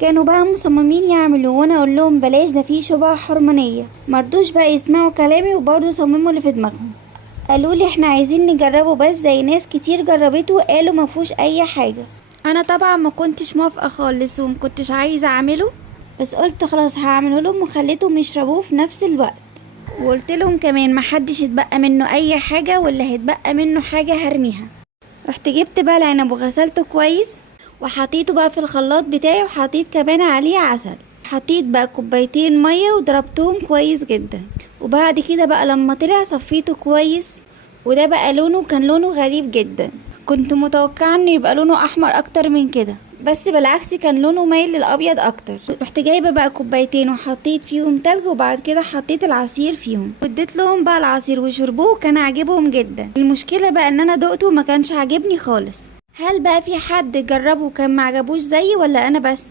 كانوا بقى مصممين يعملوا وانا اقول لهم بلاش، ده فيه شبهة حرمانية. مرضوش بقى يسمعوا كلامي وبرضه صمموا اللي في دماغهم. قالوا لي احنا عايزين نجربه بس زي ناس كتير جربته وقالوا ما فيهوش اي حاجة. انا طبعا ما كنتش موافقة خالص وما كنتش عايزة اعمله، بس قلت خلاص هعمله لهم وخليتهم يشربوه في نفس الوقت. وقلت لهم كمان محدش يتبقى منه اي حاجة، واللي هيتبقى منه حاجة هرميها. رحت جبت بقى العنب وغسلته كويس وحطيته بقى في الخلاط بتاعي، وحطيت كمان عليه عسل. حطيت بقى كوبايتين مية وضربتهم كويس جدا. وبعد كده بقى لما طلع صفيته كويس، وده بقى لونه كان لونه غريب جدا. كنت متوقعه انه يبقى لونه احمر اكتر من كده، بس بالعكس كان لونه مايل للابيض اكتر. رحت جايبه بقى كوبايتين وحطيت فيهم تلج، وبعد كده حطيت العصير فيهم واديت لهم بقى العصير وشربوه وكان عاجبهم جدا. المشكله بقى ان انا دقته وما كانش عاجبني خالص. هل بقى في حد جربه وكان معجبوش زيي ولا انا بس؟